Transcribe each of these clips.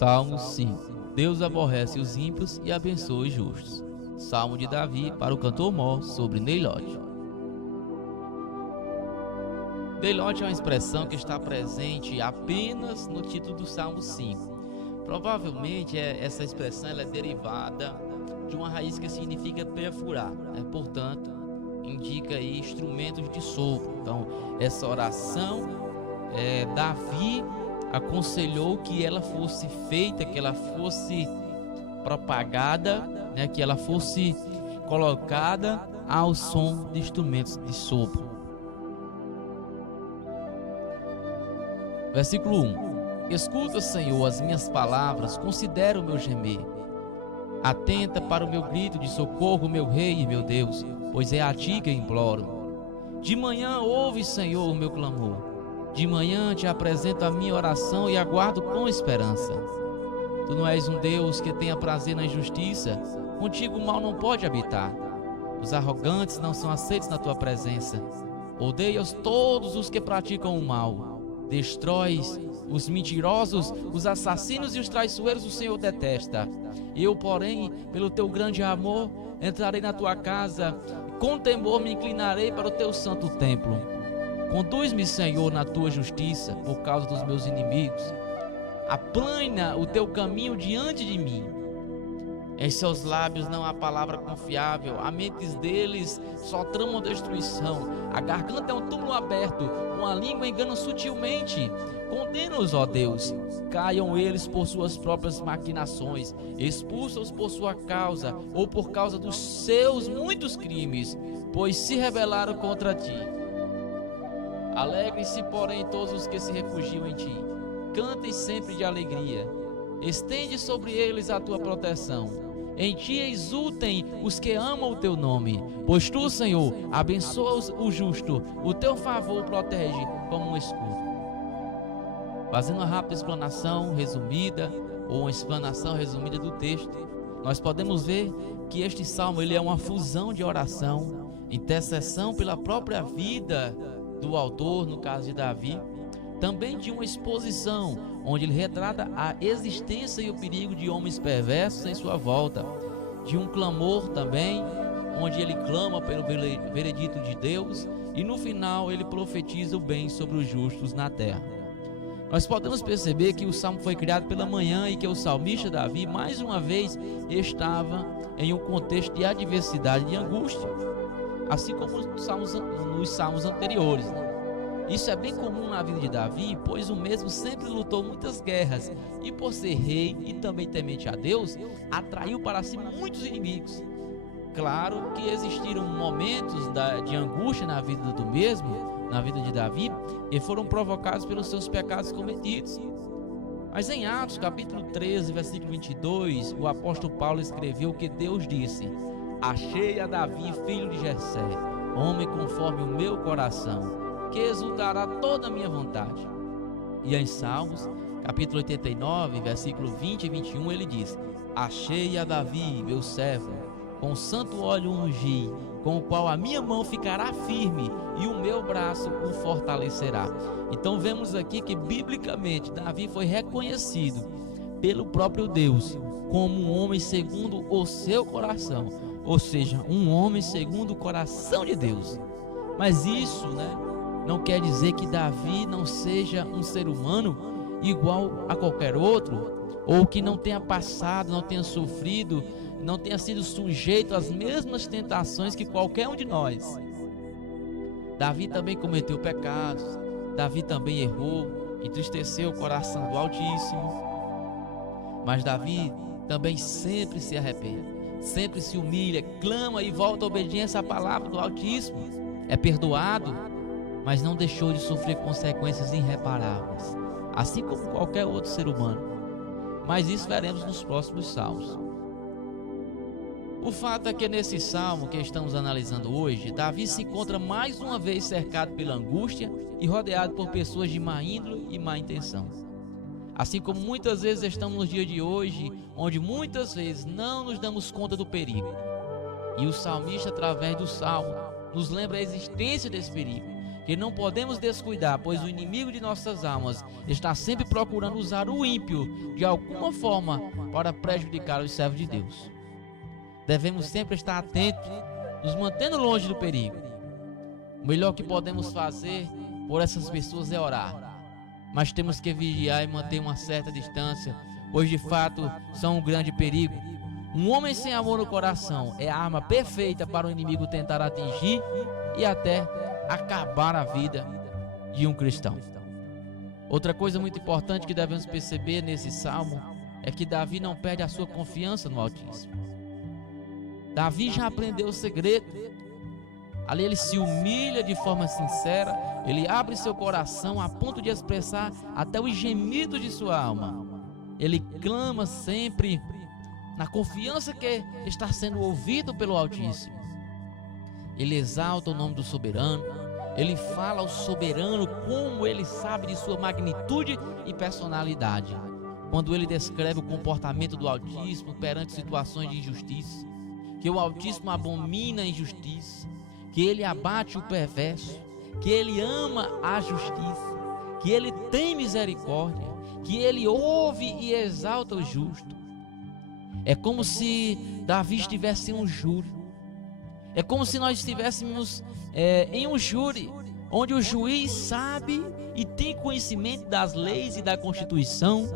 Salmo 5. Deus aborrece os ímpios e abençoa os justos. Salmo de Davi para o cantor mor sobre Neilote. Neilote é uma expressão que está presente apenas no título do Salmo 5. Provavelmente essa expressão ela é derivada de uma raiz que significa perfurar, portanto, indica aí instrumentos de sopro. Então, essa oração, Davi aconselhou que ela fosse feita, que ela fosse propagada, que ela fosse colocada ao som de instrumentos de sopro. Versículo 1: Escuta, Senhor, as minhas palavras, considera o meu gemer. Atenta para o meu grito de socorro, meu Rei e meu Deus, pois é a ti que imploro. De manhã ouve, Senhor, o meu clamor. De manhã te apresento a minha oração e aguardo com esperança. Tu não és um Deus que tenha prazer na injustiça, contigo o mal não pode habitar. Os arrogantes não são aceitos na tua presença. Odeias todos os que praticam o mal. Destróis os mentirosos, os assassinos e os traiçoeiros o Senhor detesta. Eu, porém, pelo teu grande amor, entrarei na tua casa, com temor me inclinarei para o teu santo templo. Conduz-me, Senhor, na tua justiça, por causa dos meus inimigos. Aplana o teu caminho diante de mim. Em seus lábios não há palavra confiável, a mentes deles só tramam destruição. A garganta é um túmulo aberto, uma língua engana sutilmente. Condena-os, ó Deus, caiam eles por suas próprias maquinações, expulsa-os por sua causa, ou por causa dos seus muitos crimes, pois se rebelaram contra ti. Alegrem-se, porém, todos os que se refugiam em ti. Cantem sempre de alegria. Estende sobre eles a tua proteção. Em ti exultem os que amam o teu nome. Pois tu, Senhor, abençoas o justo. O teu favor o protege como um escudo. Fazendo uma rápida explanação resumida, ou uma explanação resumida do texto, nós podemos ver que este salmo ele é uma fusão de oração, intercessão pela própria vida do autor, no caso de Davi, também de uma exposição, onde ele retrata a existência e o perigo de homens perversos em sua volta, de um clamor também, onde ele clama pelo veredito de Deus, e no final ele profetiza o bem sobre os justos na terra. Nós podemos perceber que o salmo foi criado pela manhã e que o salmista Davi, mais uma vez, estava em um contexto de adversidade e de angústia, assim como nos salmos anteriores. Isso é bem comum na vida de Davi, pois o mesmo sempre lutou muitas guerras e, por ser rei e também temente a Deus, atraiu para si muitos inimigos. Claro que existiram momentos de angústia na vida do mesmo, na vida de Davi, e foram provocados pelos seus pecados cometidos. Mas em Atos capítulo 13, versículo 22, o apóstolo Paulo escreveu que Deus disse: Achei a Davi, filho de Jessé, homem conforme o meu coração, que exultará toda a minha vontade. E em Salmos, capítulo 89, versículo 20 e 21, ele diz: Achei a Davi, meu servo, com santo óleo ungi, com o qual a minha mão ficará firme e o meu braço o fortalecerá. Então vemos aqui que biblicamente Davi foi reconhecido pelo próprio Deus como um homem segundo o seu coração, ou seja, um homem segundo o coração de Deus. Mas isso, não quer dizer que Davi não seja um ser humano igual a qualquer outro, ou que não tenha passado, não tenha sofrido, não tenha sido sujeito às mesmas tentações que qualquer um de nós. Davi também cometeu pecados, Davi também errou, entristeceu o coração do Altíssimo, mas Davi também sempre se arrepende, sempre se humilha, clama e volta à obediência à palavra do Altíssimo. É perdoado, mas não deixou de sofrer consequências irreparáveis, assim como qualquer outro ser humano. Mas isso veremos nos próximos salmos. O fato é que nesse salmo que estamos analisando hoje, Davi se encontra mais uma vez cercado pela angústia e rodeado por pessoas de má índole e má intenção. Assim como muitas vezes estamos nos dias de hoje, onde muitas vezes não nos damos conta do perigo. E o salmista, através do salmo, nos lembra a existência desse perigo, que não podemos descuidar, pois o inimigo de nossas almas está sempre procurando usar o ímpio de alguma forma para prejudicar os servos de Deus. Devemos sempre estar atentos, nos mantendo longe do perigo. O melhor que podemos fazer por essas pessoas é orar, mas temos que vigiar e manter uma certa distância, pois de fato são um grande perigo. Um homem sem amor no coração é a arma perfeita para o inimigo tentar atingir e até acabar a vida de um cristão. Outra coisa muito importante que devemos perceber nesse salmo é que Davi não perde a sua confiança no Altíssimo. Davi já aprendeu o segredo. Ali ele se humilha de forma sincera, ele abre seu coração a ponto de expressar até os gemidos de sua alma. Ele clama sempre na confiança que está sendo ouvido pelo Altíssimo. Ele exalta o nome do soberano, ele fala ao soberano como ele sabe de sua magnitude e personalidade. Quando ele descreve o comportamento do Altíssimo perante situações de injustiça, que o Altíssimo abomina a injustiça, que ele abate o perverso, que ele ama a justiça, que ele tem misericórdia, que ele ouve e exalta o justo. É como se Davi estivesse em um júri. É como se nós estivéssemos em um júri, onde o juiz sabe e tem conhecimento das leis e da Constituição,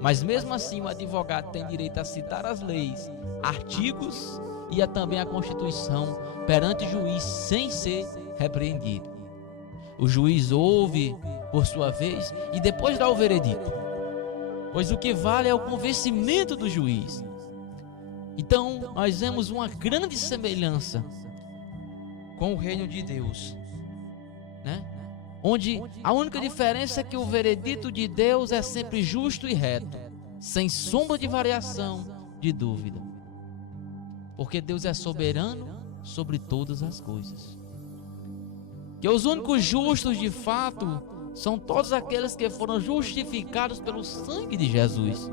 mas mesmo assim o advogado tem direito a citar as leis, artigos e também a Constituição perante o juiz sem ser repreendido. O juiz ouve por sua vez e depois dá o veredito, pois o que vale é o convencimento do juiz. Então nós vemos uma grande semelhança com o reino de Deus, né? Onde a única diferença é que o veredito de Deus é sempre justo e reto, sem sombra de variação, de dúvida, porque Deus é soberano sobre todas as coisas. Que os únicos justos de fato são todos aqueles que foram justificados pelo sangue de Jesus,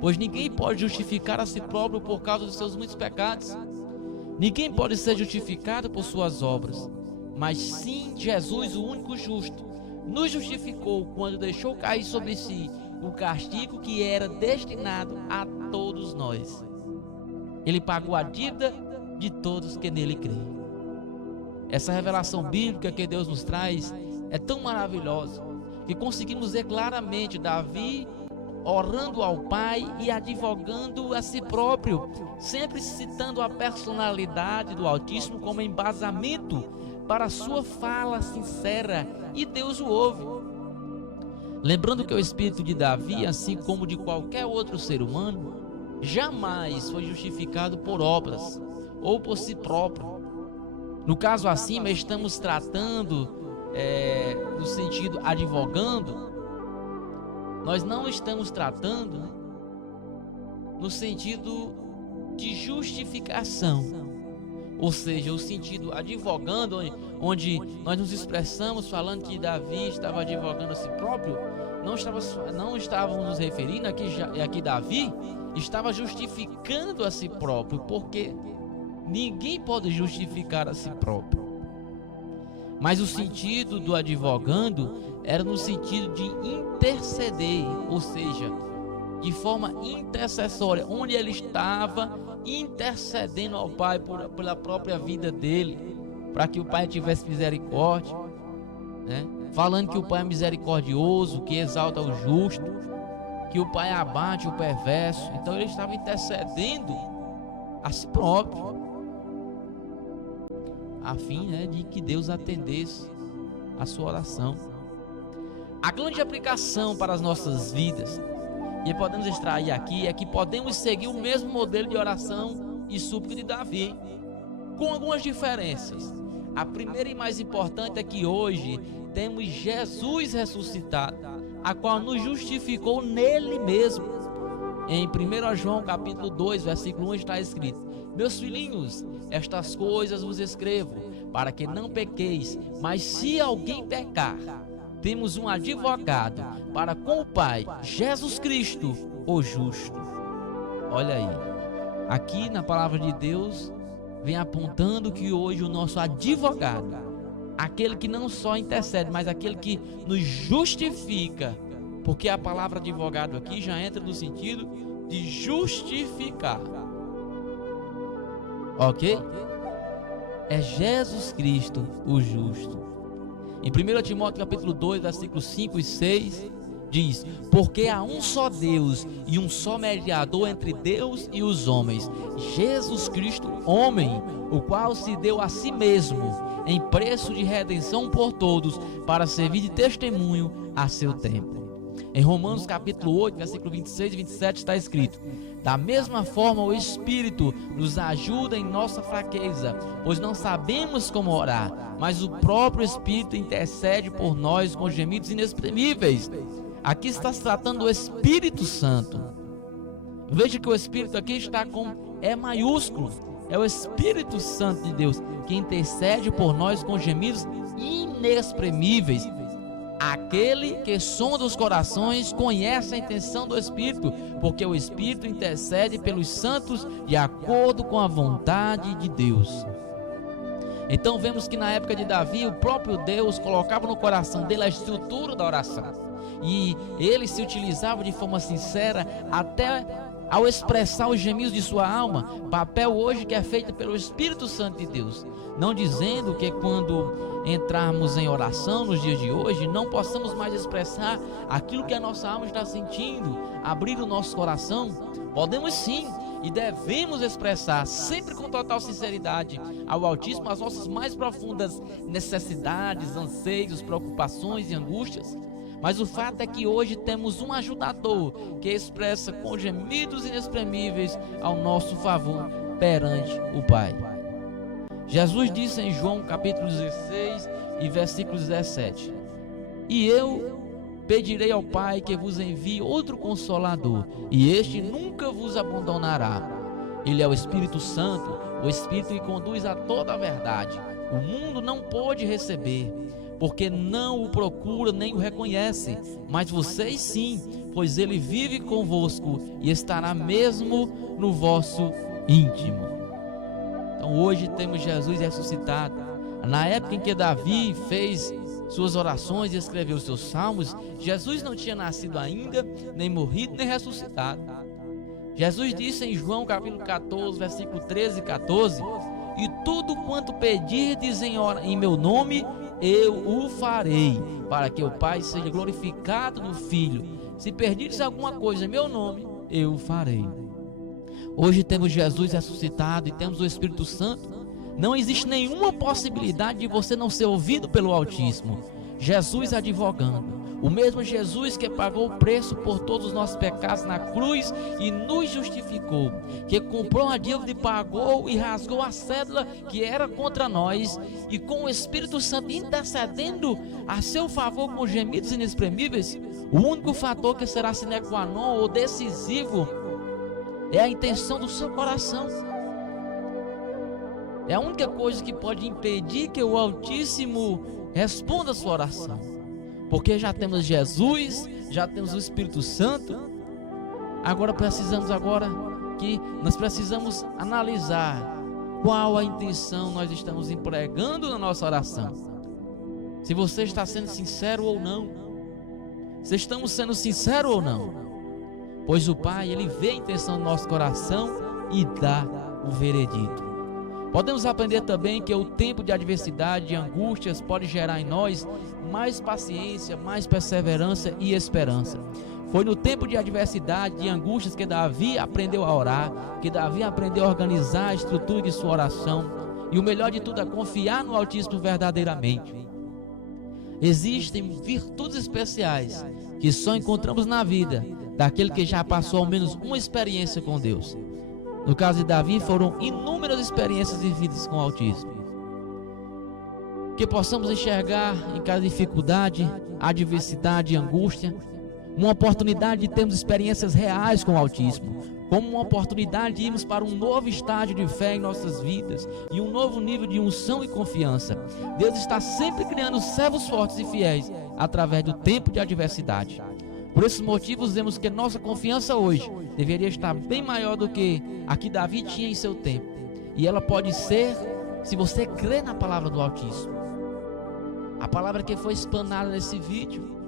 pois ninguém pode justificar a si próprio por causa dos seus muitos pecados. Ninguém pode ser justificado por suas obras, mas sim Jesus, o único justo, nos justificou quando deixou cair sobre si o castigo que era destinado a todos nós. Ele pagou a dívida de todos que nele creem. Essa revelação bíblica que Deus nos traz é tão maravilhosa que conseguimos ver claramente Davi orando ao Pai e advogando a si próprio, sempre citando a personalidade do Altíssimo como embasamento para a sua fala sincera, e Deus o ouve. Lembrando que o espírito de Davi, assim como de qualquer outro ser humano, jamais foi justificado por obras ou por si próprio. No caso acima, estamos tratando no sentido advogando. Nós não estamos tratando no sentido de justificação, ou seja, o sentido advogando, onde nós nos expressamos falando que Davi estava advogando a si próprio. Não estávamos nos referindo aqui Davi estava justificando a si próprio, porque ninguém pode justificar a si próprio. Mas o sentido do advogando era no sentido de interceder, ou seja, de forma intercessória, onde ele estava intercedendo ao Pai pela própria vida dele, para que o Pai tivesse misericórdia, né? Falando que o Pai é misericordioso, que exalta o justo, que o Pai abate o perverso. Então ele estava intercedendo a si próprio, a fim, né, de que Deus atendesse a sua oração. A grande aplicação para as nossas vidas, e podemos extrair aqui, é que podemos seguir o mesmo modelo de oração e súplica de Davi, com algumas diferenças. A primeira e mais importante é que hoje temos Jesus ressuscitado, a qual nos justificou nele mesmo. Em 1 João capítulo 2, versículo 1 está escrito: meus filhinhos, estas coisas vos escrevo, para que não pequeis, mas se alguém pecar, temos um advogado para com o Pai, Jesus Cristo, o justo. Olha aí, aqui na palavra de Deus, vem apontando que hoje o nosso advogado, aquele que não só intercede, mas aquele que nos justifica, porque a palavra advogado aqui já entra no sentido de justificar, ok? É Jesus Cristo o justo. Em 1 Timóteo capítulo 2, versículos 5 e 6, diz: porque há um só Deus e um só mediador entre Deus e os homens, Jesus Cristo, homem, o qual se deu a si mesmo em preço de redenção por todos, para servir de testemunho a seu tempo. Em Romanos capítulo 8, versículo 26 e 27 está escrito: da mesma forma o Espírito nos ajuda em nossa fraqueza, pois não sabemos como orar, mas o próprio Espírito intercede por nós com gemidos inexprimíveis. Aqui está se tratando do Espírito Santo. Veja que o Espírito aqui está com E maiúsculo. É o Espírito Santo de Deus que intercede por nós com gemidos inexprimíveis. Aquele que sonda os corações conhece a intenção do Espírito, porque o Espírito intercede pelos santos de acordo com a vontade de Deus. Então vemos que na época de Davi, o próprio Deus colocava no coração dele a estrutura da oração, e ele se utilizava de forma sincera até ao expressar os gemidos de sua alma, papel hoje que é feito pelo Espírito Santo de Deus. Não dizendo que quando entrarmos em oração nos dias de hoje, não possamos mais expressar aquilo que a nossa alma está sentindo, abrir o nosso coração. Podemos sim e devemos expressar, sempre com total sinceridade, ao Altíssimo as nossas mais profundas necessidades, anseios, preocupações e angústias. Mas o fato é que hoje temos um ajudador que expressa com gemidos inexprimíveis ao nosso favor perante o Pai. Jesus disse em João capítulo 16 e versículo 17: e eu pedirei ao Pai que vos envie outro Consolador, e este nunca vos abandonará. Ele é o Espírito Santo, o Espírito que conduz a toda a verdade. O mundo não pôde receber, porque não o procura nem o reconhece, mas vocês sim, pois ele vive convosco e estará mesmo no vosso íntimo. Então hoje temos Jesus ressuscitado. Na época em que Davi fez suas orações e escreveu seus salmos, Jesus não tinha nascido ainda, nem morrido, nem ressuscitado. Jesus disse em João capítulo 14, versículo 13 e 14: e tudo quanto pedirdes em meu nome, eu o farei, para que o Pai seja glorificado no Filho. Se pedirdes alguma coisa em meu nome, eu o farei. Hoje temos Jesus ressuscitado e temos o Espírito Santo. Não existe nenhuma possibilidade de você não ser ouvido pelo Altíssimo. Jesus advogando, o mesmo Jesus que pagou o preço por todos os nossos pecados na cruz e nos justificou, que comprou a dívida e pagou e rasgou a cédula que era contra nós, e com o Espírito Santo intercedendo a seu favor com gemidos inexprimíveis. O único fator que será sine qua non ou decisivo é a intenção do seu coração. É a única coisa que pode impedir que o Altíssimo responda a sua oração. Porque já temos Jesus, já temos o Espírito Santo. Agora nós precisamos analisar qual a intenção nós estamos empregando na nossa oração. Se você está sendo sincero ou não. Se estamos sendo sinceros ou não. Pois o Pai, Ele vê a intenção do nosso coração e dá o veredito. Podemos aprender também que o tempo de adversidade e angústias pode gerar em nós mais paciência, mais perseverança e esperança. Foi no tempo de adversidade e angústias que Davi aprendeu a orar, que Davi aprendeu a organizar a estrutura de sua oração, e o melhor de tudo é confiar no Altíssimo verdadeiramente. Existem virtudes especiais que só encontramos na vida daquele que já passou ao menos uma experiência com Deus. No caso de Davi, foram inúmeras experiências vividas com o Altíssimo. Que possamos enxergar em cada dificuldade, adversidade e angústia uma oportunidade de termos experiências reais com o Altíssimo, como uma oportunidade de irmos para um novo estágio de fé em nossas vidas e um novo nível de unção e confiança. Deus está sempre criando servos fortes e fiéis através do tempo de adversidade. Por esses motivos, vemos que nossa confiança hoje deveria estar bem maior do que a que Davi tinha em seu tempo. E ela pode ser se você crê na palavra do Altíssimo. a palavra que foi explanada nesse vídeo.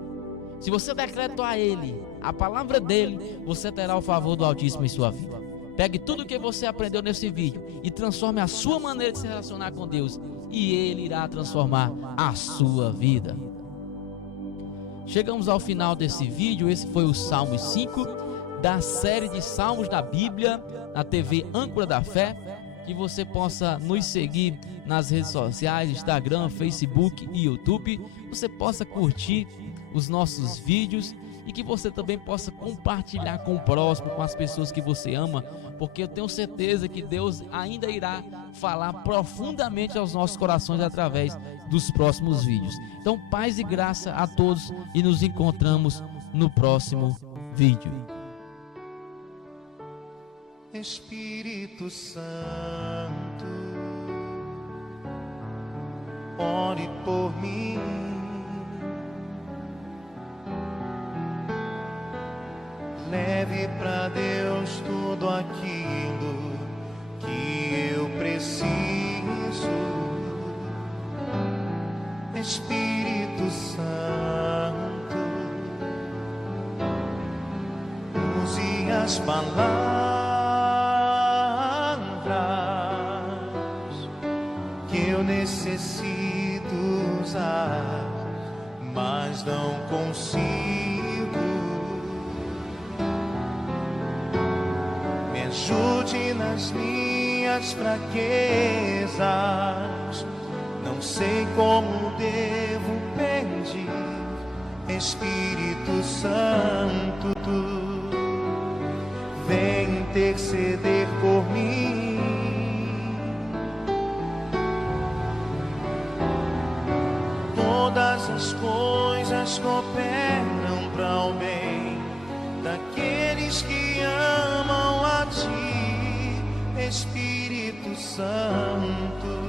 Se você decretar a Ele, a palavra dele, você terá o favor do Altíssimo em sua vida. Pegue tudo o que você aprendeu nesse vídeo e transforme a sua maneira de se relacionar com Deus, e Ele irá transformar a sua vida. Chegamos ao final desse vídeo. Esse foi o Salmo 5 da série de Salmos da Bíblia na TV Âncora da Fé. Que você possa nos seguir nas redes sociais, Instagram, Facebook e YouTube. Você possa curtir os nossos vídeos e que você também possa compartilhar com o próximo, com as pessoas que você ama, porque eu tenho certeza que Deus ainda irá falar profundamente aos nossos corações através dos próximos vídeos. Então, paz e graça a todos e nos encontramos no próximo vídeo. Espírito Santo, ore por mim. Leve para Deus tudo aquilo que eu preciso. Espírito Santo, use as palavras que eu necessito usar, mas não consigo. Me ajude nas minhas fraquezas, não sei como devo pedir. Espírito Santo, vem interceder por mim. Todas as coisas cooperam para o bem daqueles que amam a Ti, Espírito Santo,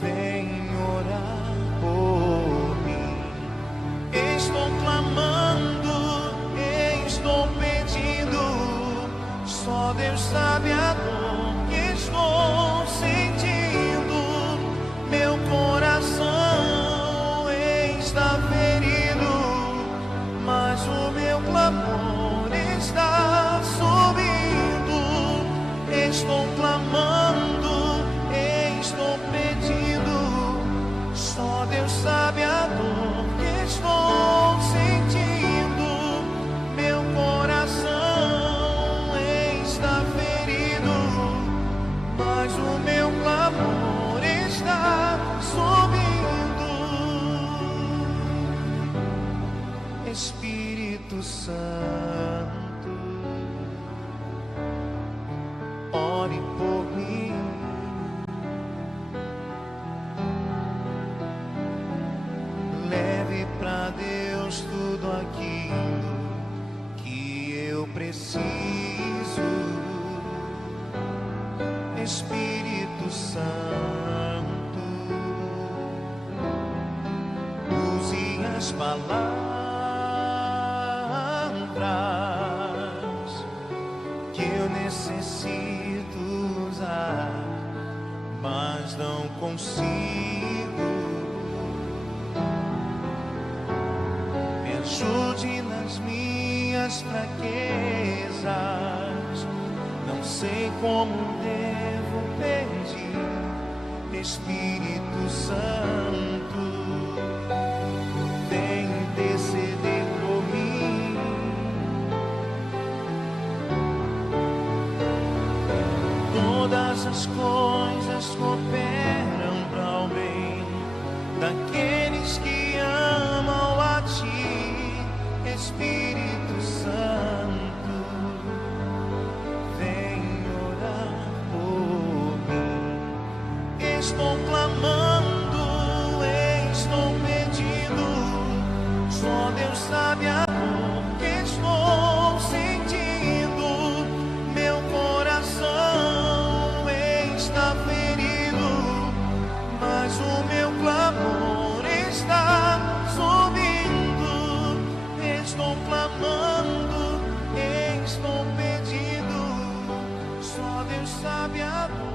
vem orar por mim. Estou clamando, estou pedindo, só Deus sabe a dor que estou sentindo. Meu coração está ferido, mas o meu clamor está subindo. Estou clamando, estou pedindo, só Deus sabe a dor que estou sentindo. Meu coração está ferido, mas o meu clamor está subindo. Espírito Santo, ore por mim. Leve para Deus tudo aquilo que eu preciso. Espírito Santo, use as palavras que eu necessito usar, mas não consigo. Me ajude nas minhas fraquezas, não sei como devo pedir. Espírito Santo, vem interceder por mim. Todas as coisas cooperam para o bem daqueles que amam a Ti, Espírito Santo, vem orar por mim. Estou clamando, estou pedindo, só Deus sabe a dor que estou sentindo. Meu coração está ferido, mas o meu clamor está subindo. Estou clamando, estou pedindo, só Deus sabe a dor